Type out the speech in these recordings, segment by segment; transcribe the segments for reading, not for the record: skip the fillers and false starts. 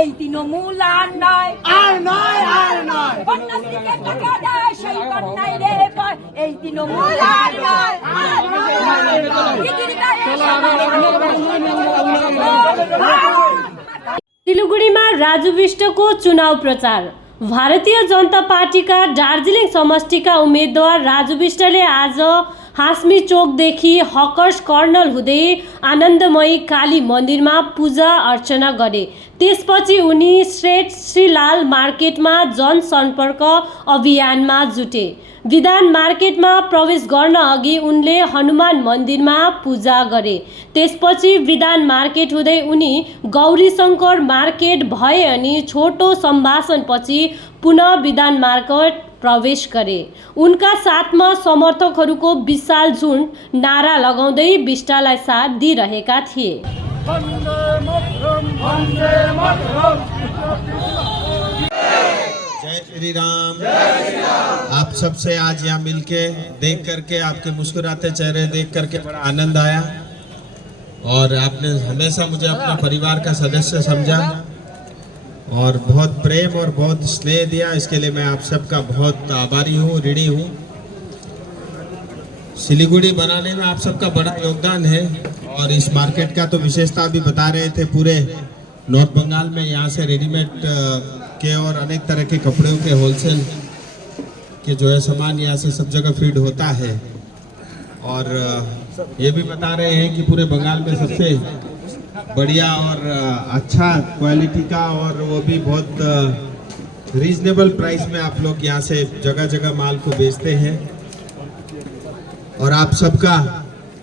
এই তৃণমূল আর নয়, আর নয়, আর নয়। কন্যাশ্রীকে টাকা দেয় সেই কন্যাই রে পায়, এই তৃণমূল আর নয়, আর নয়। দিদির গায়ে सिलगढीमा राजु विष्टको चुनाव प्रचार। भारतीय जनता पार्टीका दार्जिलिङ समष्टिका उम्मेदवार राजु विष्टले आज हाँस्मी चोकदेखि हकर्स कर्नल हुँदै आनन्दमयी काली मन्दिरमा पूजा अर्चना गरे। त्यसपछि उनी श्रीलाल मार्केटमा जनसम्पर्क अभियानमा जुटे। विधान मार्केटमा प्रवेश गर्न अघि उनले हनुमान मन्दिरमा पूजा गरे। त्यसपछि विधान मार्केट हुँदै उनी गौरीशङ्कर मार्केट भए अनि छोटो सम्भाषणपछि पुनः विधान मार्केट प्रवेश गरे। उनका साथमा समर्थकहरूको विशाल झुन्ड नारा लगाउँदै विष्टलाई साथ दिइरहेका थिए। जय श्री राम। आप सबसे आज यहाँ मिलके देख करके आपके मुस्कुराते चेहरे देख करके बड़ा आनंद आया और आपने हमेशा मुझे अपना परिवार का सदस्य समझा और बहुत प्रेम और बहुत स्नेह दिया। इसके लिए मैं आप सबका बहुत आभारी हूँ, ऋणी हूँ। सिलीगुड़ी बनाने में आप सबका बड़ा योगदान है और इस मार्केट का तो विशेषता भी बता रहे थे। पूरे नॉर्थ बंगाल में यहाँ से रेडीमेड के और अनेक तरह के कपड़ों के होलसेल के जो है सामान यहाँ से सब जगह फीड होता है और ये भी बता रहे हैं कि पूरे बंगाल में सबसे बढ़िया और अच्छा क्वालिटी का और वो भी बहुत रीजनेबल प्राइस में आप लोग यहाँ से जगह जगह माल को बेचते हैं और आप सबका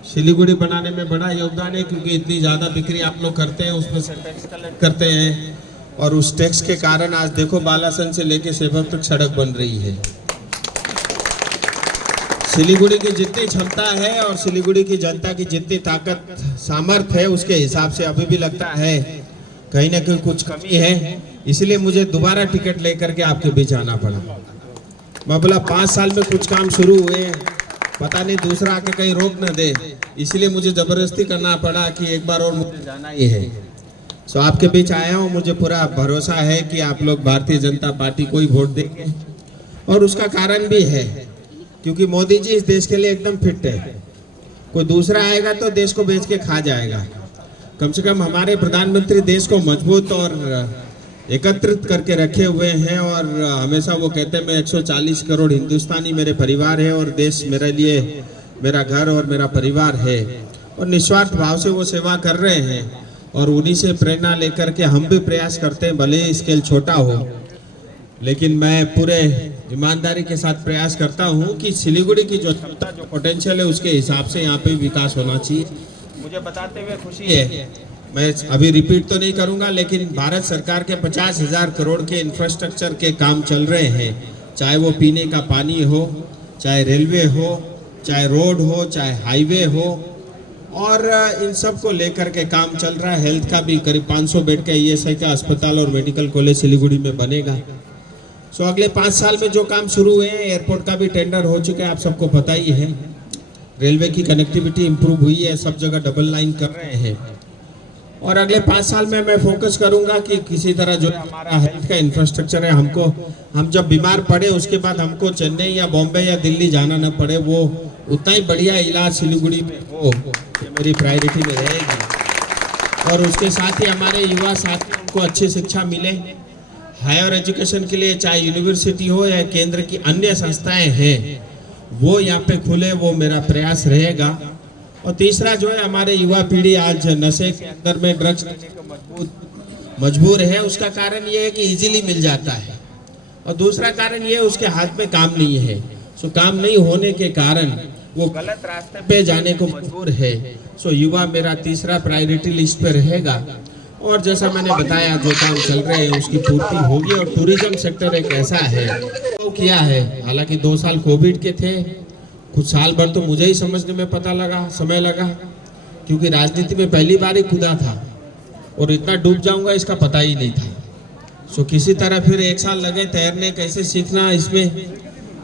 सिलीगुड़ी बनाने में बड़ा योगदान है क्योंकि इतनी ज़्यादा बिक्री आप लोग करते हैं, उसमें से टैक्स कलेक्ट करते हैं और उस टैक्स के कारण आज देखो बालासन से लेके सेवक तक सड़क बन रही है। सिलीगुड़ी की जितनी क्षमता है और सिलीगुड़ी की जनता की जितनी ताकत सामर्थ्य है उसके हिसाब से अभी भी लगता है कहीं ना कहीं कुछ कमी है। इसलिए मुझे दोबारा टिकट लेकर के आपके बीच आना पड़ा। मैं बोला 5 साल में कुछ काम शुरू हुए, पता नहीं दूसरा आके कहीं रोक न दे, इसलिए मुझे जबरदस्ती करना पड़ा कि एक बार और मुझे जाना ही है। सो आपके बीच आया हूँ। मुझे पूरा भरोसा है कि आप लोग भारतीय जनता पार्टी को ही वोट देंगे और उसका कारण भी है क्योंकि मोदी जी इस देश के लिए एकदम फिट है। कोई दूसरा आएगा तो देश को बेच के खा जाएगा। कम से कम हमारे प्रधानमंत्री देश को मजबूत और एकत्रित करके रखे हुए हैं और हमेशा वो कहते हैं मैं 140 करोड़ हिंदुस्तानी मेरे परिवार है और देश मेरे लिए मेरा घर और मेरा परिवार है और निस्वार्थ भाव से वो सेवा कर रहे हैं और उन्हीं से प्रेरणा लेकर के हम भी प्रयास करते हैं। भले स्केल छोटा हो लेकिन मैं पूरे ईमानदारी के साथ प्रयास करता हूं कि सिलीगुड़ी की जो क्षमता जो पोटेंशियल है उसके हिसाब से यहाँ पे विकास होना चाहिए। मुझे बताते हुए खुशी है, मैं अभी रिपीट तो नहीं करूंगा लेकिन भारत सरकार के 50,000 करोड़ के इंफ्रास्ट्रक्चर के काम चल रहे हैं, चाहे वो पीने का पानी हो, चाहे रेलवे हो, चाहे रोड हो, चाहे हाईवे हो और इन सब को लेकर के काम चल रहा है। हेल्थ का भी करीब 500 बेड का ESI का अस्पताल और मेडिकल कॉलेज सिलीगुड़ी में बनेगा। सो अगले 5 साल में जो काम शुरू हुए हैं, एयरपोर्ट का भी टेंडर हो चुका है, आप सबको पता ही है। रेलवे की कनेक्टिविटी इंप्रूव हुई है, सब जगह डबल लाइन कर रहे हैं और अगले 5 साल में मैं फोकस करूंगा कि किसी तरह जो हमारा हेल्थ का इंफ्रास्ट्रक्चर है हम जब बीमार पड़े उसके बाद हमको चेन्नई या बॉम्बे या दिल्ली जाना न पड़े, वो उतना ही बढ़िया इलाज सिलीगुड़ी में हो, ये मेरी प्रायोरिटी में रहेगी। और उसके साथ ही हमारे युवा साथियों को अच्छी शिक्षा मिले, हायर एजुकेशन के लिए चाहे यूनिवर्सिटी हो या केंद्र की अन्य संस्थाएं हैं वो यहाँ पे खुले, वो मेरा प्रयास रहेगा। और तीसरा जो है हमारे युवा पीढ़ी आज नशे के अंदर में ड्रग्स लेने को मजबूर है, उसका कारण ये है कि इजीली मिल जाता है और दूसरा कारण ये है उसके हाथ में काम नहीं है। सो काम नहीं होने के कारण वो गलत रास्ते पे जाने को मजबूर है। सो युवा मेरा तीसरा प्रायोरिटी लिस्ट पे रहेगा और जैसा मैंने बताया जो काम चल रहे हैं उसकी पूर्ति होगी। और टूरिज्म सेक्टर एक ऐसा है तो किया है, हालांकि 2 साल कोविड के थे, कुछ साल भर तो मुझे ही समझने में समय लगा क्योंकि राजनीति में पहली बार ही कूदा था और इतना डूब जाऊंगा इसका पता ही नहीं था। सो किसी तरह फिर 1 साल लगे तैरने, कैसे सीखना इसमें,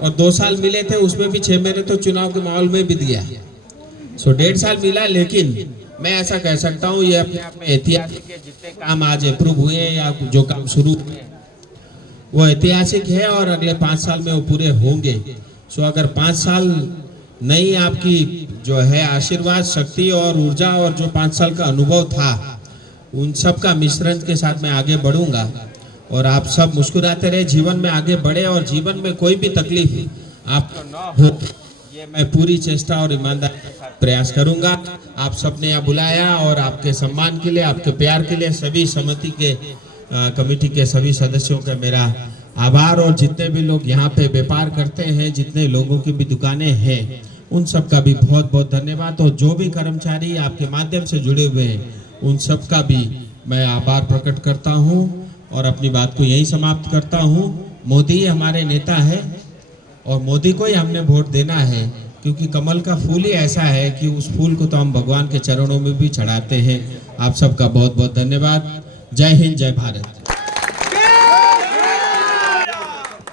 और 2 साल मिले थे उसमें भी 6 महीने तो चुनाव के माहौल में बीत गया। सो 1.5 साल मिला, लेकिन मैं ऐसा कह सकता हूँ ये अपने आप में ऐतिहासिक है। जितने काम आज अप्रूव हुए हैं या जो काम शुरू हुए हैं वो ऐतिहासिक है और अगले 5 साल में वो पूरे होंगे। सो अगर 5 साल नई आपकी जो है आशीर्वाद, शक्ति और ऊर्जा और जो 5 साल का अनुभव था उन सब का मिश्रण के साथ मैं आगे बढ़ूंगा और आप सब मुस्कुराते रहे, जीवन में आगे बढ़े और जीवन में कोई भी तकलीफ आपको न हो ये मैं पूरी चेष्टा और ईमानदारी के साथ प्रयास करूंगा। आप सबने यहाँ बुलाया और आपके सम्मान के लिए, आपके प्यार के लिए सभी समिति के कमेटी के सभी सदस्यों का मेरा आभार। और जितने भी लोग यहाँ पे व्यापार करते हैं, जितने लोगों की भी दुकानें हैं, उन सब का भी बहुत बहुत धन्यवाद। और जो भी कर्मचारी आपके माध्यम से जुड़े हुए हैं उन सब का भी मैं आभार प्रकट करता हूँ और अपनी बात को यही समाप्त करता हूँ। मोदी हमारे नेता है और मोदी को ही हमने वोट देना है, क्योंकि कमल का फूल ही ऐसा है कि उस फूल को तो हम भगवान के चरणों में भी चढ़ाते हैं। आप सबका बहुत बहुत धन्यवाद। जय हिंद, जय भारत।